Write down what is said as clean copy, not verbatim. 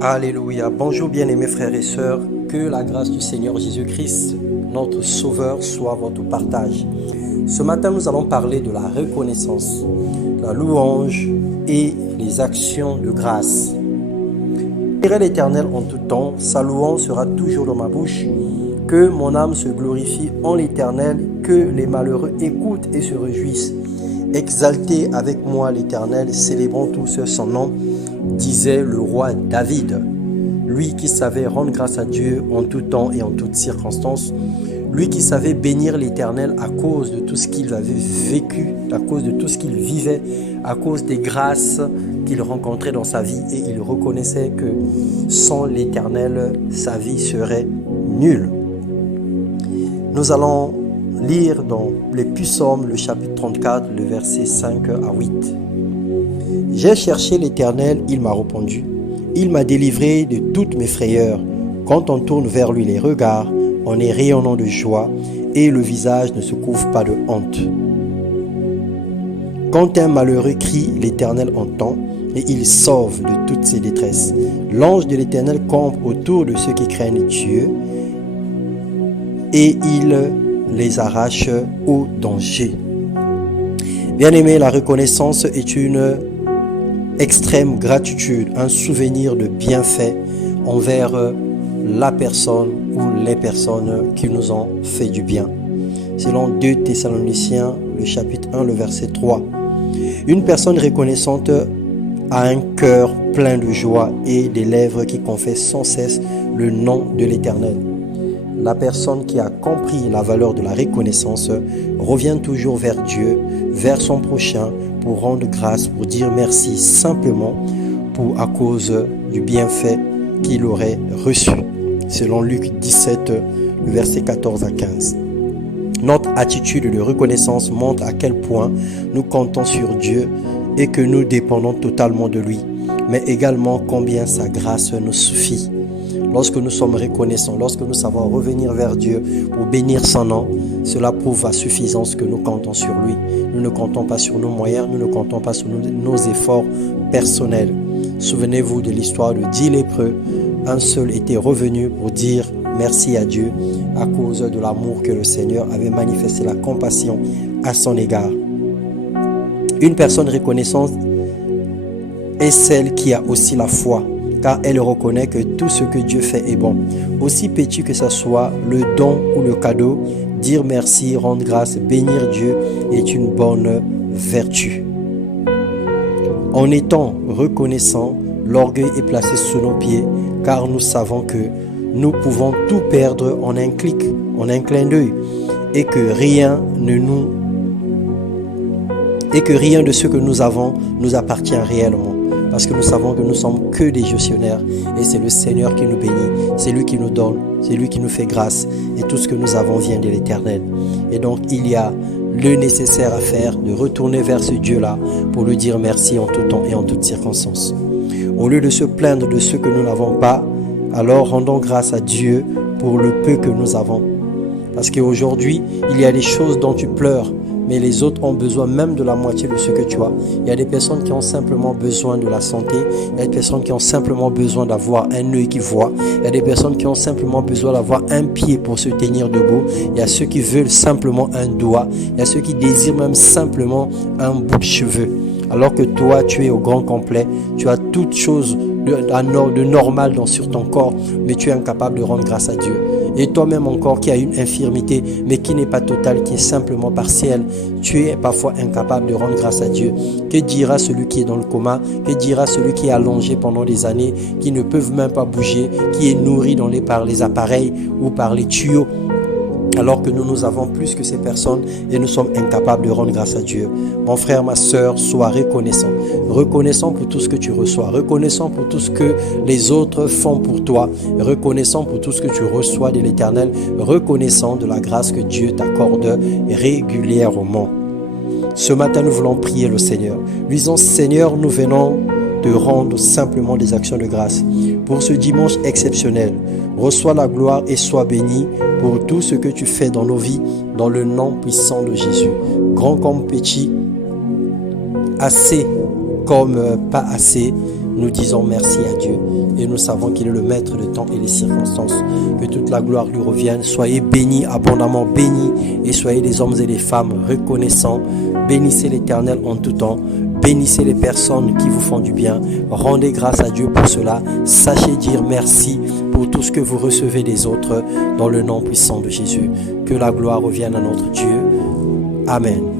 Alléluia. Bonjour bien-aimés frères et sœurs. Que la grâce du Seigneur Jésus-Christ, notre Sauveur, soit votre partage. Ce matin, nous allons parler de la reconnaissance, la louange et les actions de grâce. Je dirai l'Éternel en tout temps, sa louange sera toujours dans ma bouche. Que mon âme se glorifie en l'Éternel, que les malheureux écoutent et se réjouissent. Exaltez avec moi l'Éternel, célébrons tous son nom, disait le roi David. Lui qui savait rendre grâce à Dieu en tout temps et en toutes circonstances, lui qui savait bénir l'Éternel à cause de tout ce qu'il avait vécu, à cause de tout ce qu'il vivait, à cause des grâces qu'il rencontrait dans sa vie, et il reconnaissait que sans l'Éternel, sa vie serait nulle. Nous allons lire dans les Psaumes, le chapitre 34, le verset 5 à 8. J'ai cherché l'Éternel, il m'a répondu. Il m'a délivré de toutes mes frayeurs. Quand on tourne vers lui les regards, on est rayonnant de joie et le visage ne se couvre pas de honte. Quand un malheureux crie, l'Éternel entend et il sauve de toutes ses détresses. L'ange de l'Éternel campe autour de ceux qui craignent Dieu et il les arrache au danger. Bien-aimé, la reconnaissance est une extrême gratitude, un souvenir de bienfait envers la personne ou les personnes qui nous ont fait du bien. Selon 2 Thessaloniciens, le chapitre 1, le verset 3. Une personne reconnaissante a un cœur plein de joie et des lèvres qui confessent sans cesse le nom de l'Éternel. La personne qui a compris la valeur de la reconnaissance revient toujours vers Dieu, vers son prochain, pour rendre grâce, pour dire merci simplement à cause du bienfait qu'il aurait reçu. Selon Luc 17, le verset 14 à 15. Notre attitude de reconnaissance montre à quel point nous comptons sur Dieu et que nous dépendons totalement de lui, mais également combien sa grâce nous suffit. Lorsque nous sommes reconnaissants, lorsque nous savons revenir vers Dieu pour bénir son nom, cela prouve à suffisance que nous comptons sur lui. Nous ne comptons pas sur nos moyens, nous ne comptons pas sur nos efforts personnels. Souvenez-vous de l'histoire de 10 lépreux. Un seul était revenu pour dire merci à Dieu à cause de l'amour que le Seigneur avait manifesté, la compassion à son égard. Une personne reconnaissante est celle qui a aussi la foi, car elle reconnaît que tout ce que Dieu fait est bon. Aussi petit que ce soit le don ou le cadeau, dire merci, rendre grâce, bénir Dieu est une bonne vertu. En étant reconnaissant, l'orgueil est placé sous nos pieds, car nous savons que nous pouvons tout perdre en un clic, en un clin d'œil, et que rien de ce que nous avons nous appartient réellement. Parce que nous savons que nous sommes que des gestionnaires et c'est le Seigneur qui nous bénit, c'est lui qui nous donne, c'est lui qui nous fait grâce et tout ce que nous avons vient de l'Éternel. Et donc il y a le nécessaire à faire de retourner vers ce Dieu-là pour lui dire merci en tout temps et en toutes circonstances. Au lieu de se plaindre de ce que nous n'avons pas, alors rendons grâce à Dieu pour le peu que nous avons. Parce qu'aujourd'hui, il y a des choses dont tu pleures, mais les autres ont besoin même de la moitié de ce que tu as. Il y a des personnes qui ont simplement besoin de la santé. Il y a des personnes qui ont simplement besoin d'avoir un œil qui voit. Il y a des personnes qui ont simplement besoin d'avoir un pied pour se tenir debout. Il y a ceux qui veulent simplement un doigt. Il y a ceux qui désirent même simplement un bout de cheveux. Alors que toi, tu es au grand complet. Tu as toutes choses de normal sur ton corps, mais tu es incapable de rendre grâce à Dieu. Et toi-même encore qui as une infirmité, mais qui n'est pas totale, qui est simplement partielle, tu es parfois incapable de rendre grâce à Dieu. Que dira celui qui est dans le coma? Que dira celui qui est allongé pendant des années, qui ne peuvent même pas bouger, qui est nourri par les appareils ou par les tuyaux? Alors que nous avons plus que ces personnes et nous sommes incapables de rendre grâce à Dieu. Mon frère, ma soeur, sois reconnaissant. Reconnaissant pour tout ce que tu reçois. Reconnaissant pour tout ce que les autres font pour toi. Reconnaissant pour tout ce que tu reçois de l'Éternel. Reconnaissant de la grâce que Dieu t'accorde régulièrement. Ce matin, nous voulons prier le Seigneur. Lui disons, Seigneur, nous venons te rendre simplement des actions de grâce. Pour ce dimanche exceptionnel, reçois la gloire et sois béni pour tout ce que tu fais dans nos vies, dans le nom puissant de Jésus. Grand comme petit, assez comme pas assez, nous disons merci à Dieu et nous savons qu'il est le maître de temps et des circonstances. Que toute la gloire lui revienne. Soyez bénis, abondamment bénis, et soyez des hommes et des femmes reconnaissants. Bénissez l'Éternel en tout temps. Bénissez les personnes qui vous font du bien. Rendez grâce à Dieu pour cela. Sachez dire merci pour tout ce que vous recevez des autres dans le nom puissant de Jésus. Que la gloire revienne à notre Dieu. Amen.